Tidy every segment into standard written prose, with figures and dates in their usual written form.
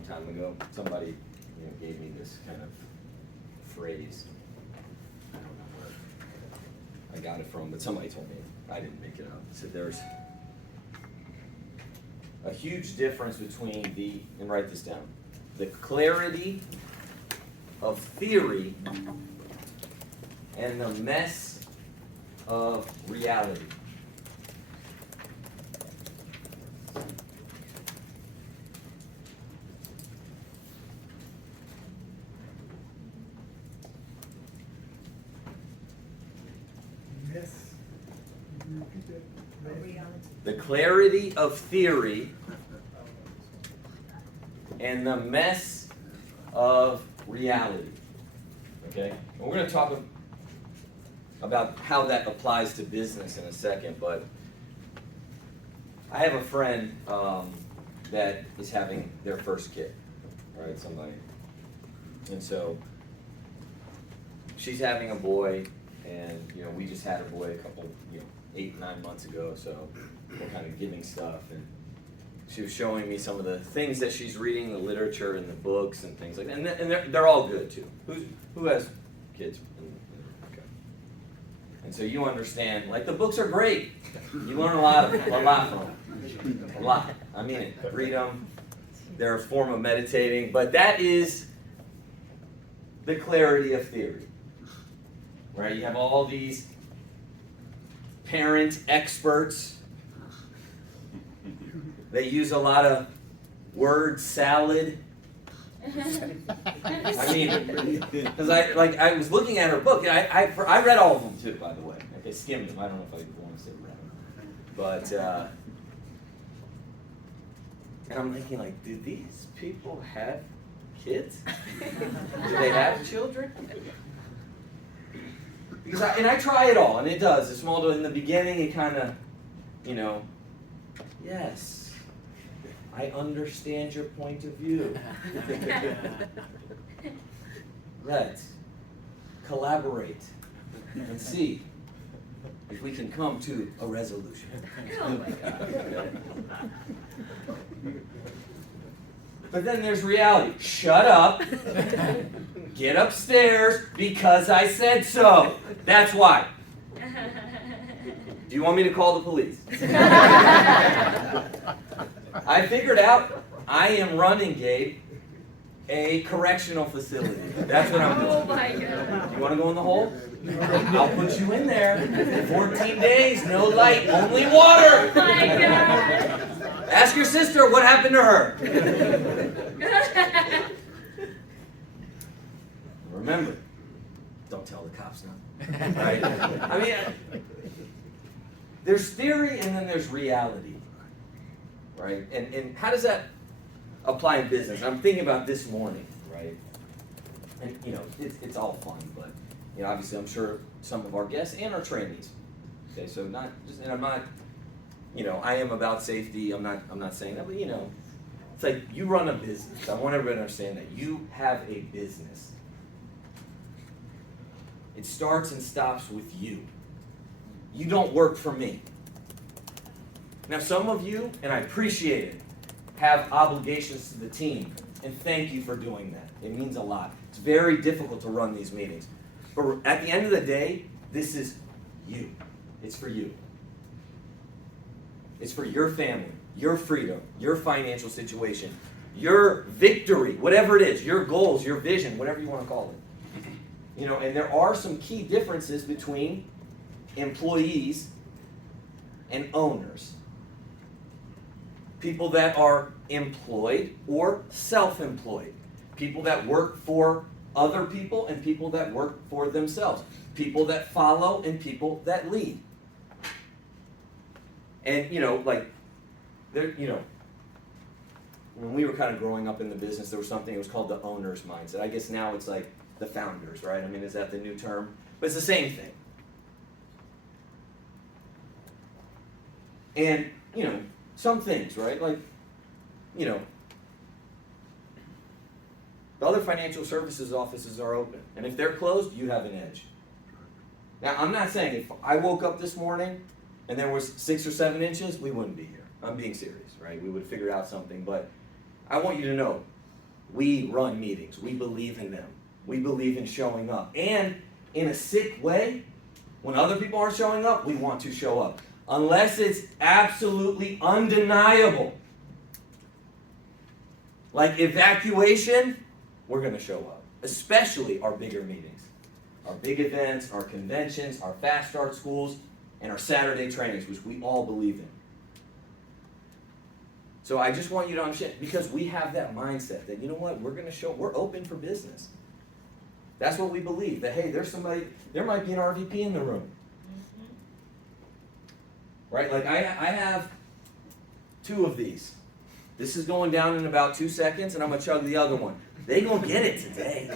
long time ago. Somebody gave me this kind of phrase. I don't know where I got it from, but somebody told me. I didn't make it up. It said there's a huge difference between and write this down, the clarity of theory and the mess of reality. The clarity of theory and the mess of reality. Okay? And we're going to talk about how that applies to business in a second, but I have a friend that is having their first kid, right? Somebody. And so she's having a boy, and we just had a boy a couple, 8, 9 months ago, so we're kind of giving stuff, and she was showing me some of the things that she's reading, the literature and the books and things like that, and they're all good too. Who has kids? Okay. And so you understand, like, the books are great. You learn a lot from them. A lot. I mean it. Read them. They're a form of meditating, but that is the clarity of theory, right? You have all these parent experts. They use a lot of word salad. I mean, because I was looking at her book, and I read all of them too, by the way. I skimmed them. I don't know if I want to say read them, but and I'm thinking, like, do these people have kids? Do they have children? Because I try it all, and it does. It's small. In the beginning, it kind of, yes. I understand your point of view. Let's collaborate and see if we can come to a resolution. Oh my God. But then there's reality. Shut up. Get upstairs because I said so. That's why. Do you want me to call the police? I figured out I am running, Gabe, a correctional facility. That's what I'm doing. Oh my God. You want to go in the hole? I'll put you in there. 14 days, no light, only water. Oh my God. Ask your sister what happened to her. Remember, don't tell the cops now. Right? I mean, there's theory and then there's reality. Right? And how does that apply in business? I'm thinking about this morning, right? And it's all fun, but obviously I'm sure some of our guests and our trainees. Okay, so not just, and I'm not, I am about safety. I'm not saying that, but it's like you run a business. I want everybody to understand that you have a business. It starts and stops with you. You don't work for me. Now, some of you, and I appreciate it, have obligations to the team, and thank you for doing that. It means a lot. It's very difficult to run these meetings. But at the end of the day, this is you. It's for you. It's for your family, your freedom, your financial situation, your victory, whatever it is, your goals, your vision, whatever you want to call it. And there are some key differences between employees and owners. People that are employed or self-employed. People that work for other people and people that work for themselves. People that follow and people that lead. And, when we were kind of growing up in the business, there was something that was called the owner's mindset. I guess now it's like the founders, right? I mean, is that the new term? But it's the same thing. And, some things, right? Like, the other financial services offices are open. And if they're closed, you have an edge. Now, I'm not saying if I woke up this morning and there was 6 or 7 inches, we wouldn't be here. I'm being serious, right? We would figure out something. But I want you to know, we run meetings. We believe in them. We believe in showing up. And in a sick way, when other people aren't showing up, we want to show up. Unless it's absolutely undeniable. Like evacuation, we're going to show up. Especially our bigger meetings. Our big events, our conventions, our fast start schools, and our Saturday trainings, which we all believe in. So I just want you to understand, because we have that mindset that, you know what, we're open for business. That's what we believe, that hey, there might be an RVP in the room. Right, like I have 2 of these. This is going down in about 2 seconds, and I'm gonna chug the other one. They gonna get it today.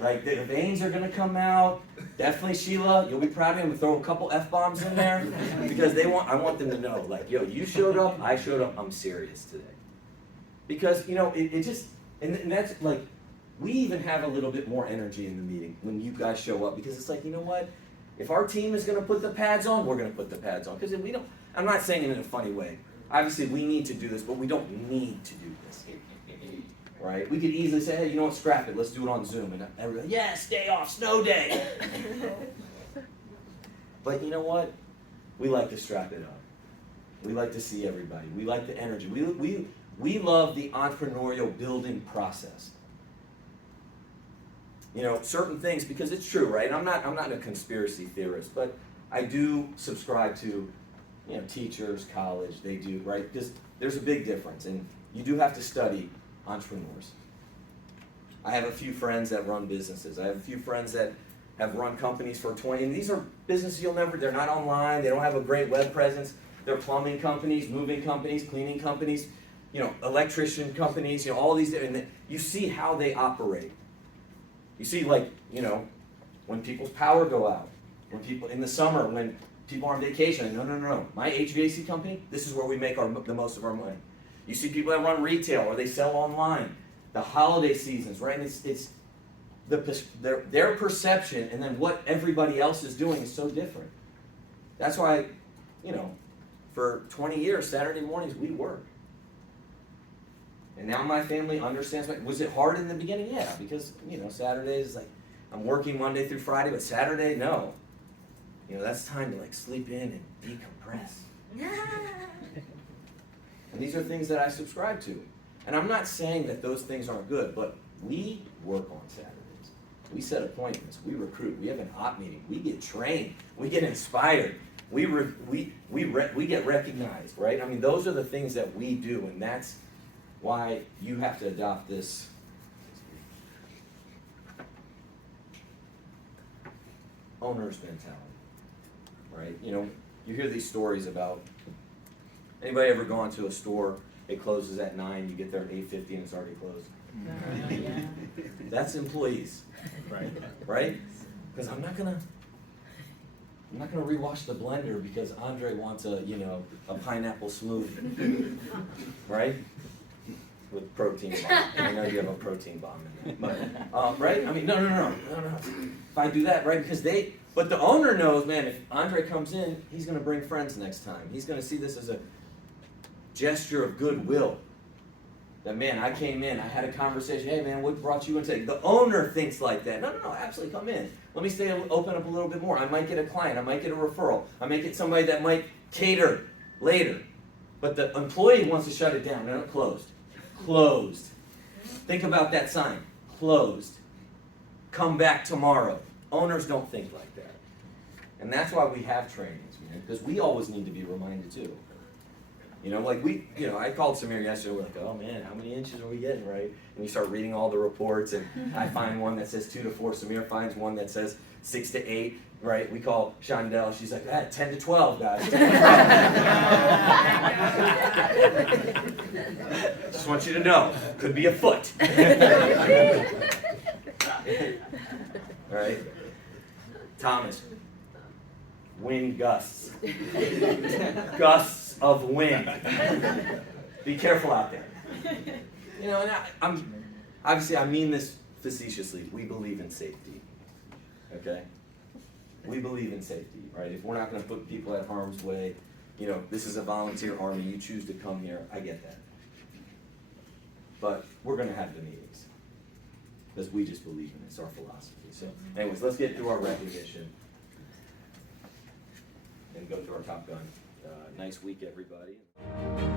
Right, the veins are gonna come out. Definitely, Sheila, you'll be proud of me. I'm gonna throw a couple F-bombs in there because I want them to know, like, yo, you showed up, I showed up, I'm serious today. Because, you know, it just, and that's like, we even have a little bit more energy in the meeting when you guys show up, because it's like, you know what? If our team is gonna put the pads on, we're gonna put the pads on. Because if we don't, I'm not saying it in a funny way. Obviously, we need to do this, but we don't need to do this. Right? We could easily say, hey, you know what, scrap it, let's do it on Zoom. And everybody, yes, day off, snow day. But you know what? We like to strap it up. We like to see everybody. We like the energy. We love the entrepreneurial building process. You know, certain things, because it's true, right? I'm not a conspiracy theorist, but I do subscribe to, you know, teachers, college, they do, right? Because there's a big difference, and you do have to study entrepreneurs. I have a few friends that run businesses. I have a few friends that have run companies for 20, and these are businesses they're not online, they don't have a great web presence. They're plumbing companies, moving companies, cleaning companies, you know, electrician companies, you know, all these, and you see how they operate. You see, like, you know, when people's power go out, when people, in the summer, when people are on vacation, no. My HVAC company, this is where we make the most of our money. You see people that run retail or they sell online. The holiday seasons, right? It's their perception and then what everybody else is doing is so different. That's why, you know, for 20 years, Saturday mornings, we work. And now my family understands. Was it hard in the beginning? Yeah, because, you know, Saturdays, like, I'm working Monday through Friday, but Saturday, no. You know, that's time to, like, sleep in and decompress. And these are things that I subscribe to. And I'm not saying that those things aren't good, but we work on Saturdays. We set appointments. We recruit. We have an op meeting. We get trained. We get inspired. We get recognized, right? I mean, those are the things that we do, and that's why you have to adopt this owner's mentality, right? You know, you hear these stories about, anybody ever gone to a store, it closes at 9, you get there at 8:50 and it's already closed? Yeah. That's employees, right? Because I'm not gonna rewash the blender because Andre wants a pineapple smoothie, right? With protein bomb. I know you have a protein bomb in there, but right? I mean, no. If I do that, right? But the owner knows, man, if Andre comes in, he's gonna bring friends next time. He's gonna see this as a gesture of goodwill. That, man, I came in, I had a conversation, hey man, what brought you in today? The owner thinks like that. No, absolutely, come in. Let me open up a little bit more. I might get a client, I might get a referral, I might get somebody that might cater later. But the employee wants to shut it down. No, closed. Closed. Think about that sign. Closed. Come back tomorrow. Owners don't think like that. And that's why we have trainings, man, because we always need to be reminded too. You know, like I called Samir yesterday, we're like, oh man, how many inches are we getting, right? And you start reading all the reports, and I find one that says 2 to 4, Samir finds one that says 6 to 8, right? We call Shondell, she's like, 10 to 12, guys. 10 to 12. Just want you to know, could be a foot. Right? Thomas, wind gusts. Gusts of wind. Be careful out there. You know, and I mean this facetiously. We believe in safety. Okay? We believe in safety, right? If we're not going to put people at harm's way, you know, this is a volunteer army. You choose to come here. I get that. but we're gonna have the meetings. Because we just believe in it, it's our philosophy. So anyways, let's get through our recognition and go through our Top Gun. Nice week, everybody.